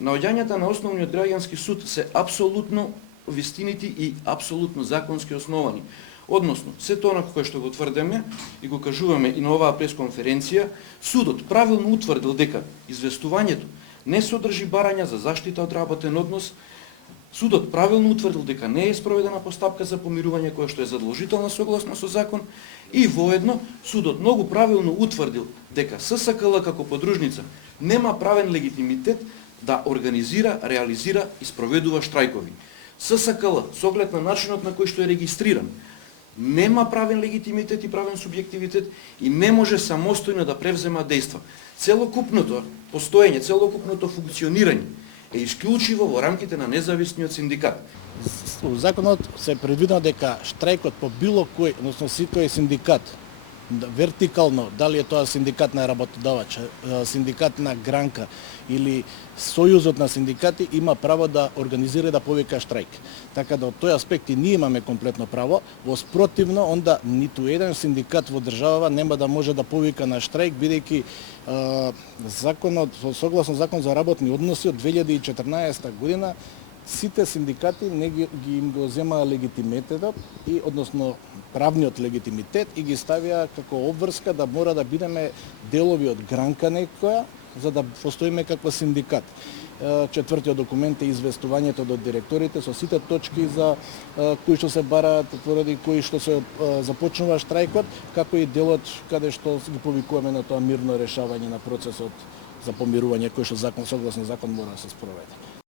Наоѓањата на основниот граѓански суд се апсолутно вистинити и апсолутно законски основани. Односно, се тоа кое што го тврдеме и го кажуваме и на оваа пресконференција, судот правилно утврдил дека известувањето не содржи барања за заштита од работен однос. Судот правилно утврдил дека не е спроведена постапка за помирување која што е задолжителна согласно со закон и воедно судот многу правилно утврдил дека ССКЛ како подружница нема правен легитимитет да организира, реализира и спроведува штрајкови. ССКЛ, со оглед на начинот на кој што е регистриран, нема правен легитимитет и правен субјективитет и не може самостојно да превзема дејства. Целокупното постоење, целокупното функционирање е исклучиво во рамките на независниот синдикат. Во законот се предвидено дека штрајкот по било кој, односно секој синдикат, вертикално, дали е тоа синдикат на работодавач, синдикат на гранка или сојузот на синдикати, има право да организира и да повика штрајк. Така да од тој аспект и ние имаме комплетно право, во спротивно онда ниту еден синдикат во државава нема да може да повика на штрајк, бидејќи законот, согласно закон за работни односи од 2014 година, сите синдикати не ги им го земаа легитимитетот и односно правниот легитимитет и ги ставија како обврска да мора да бидеме делови од гранка некоја за да постоиме како синдикат. Четвртиот документ е известувањето до директорите со сите точки за кои што се бараат, поради кои што се започнува штрајкот, како и делот каде што ги повикуваме на тоа мирно решавање на процесот за помирување кој што закон согласно закон мора да се спроведе.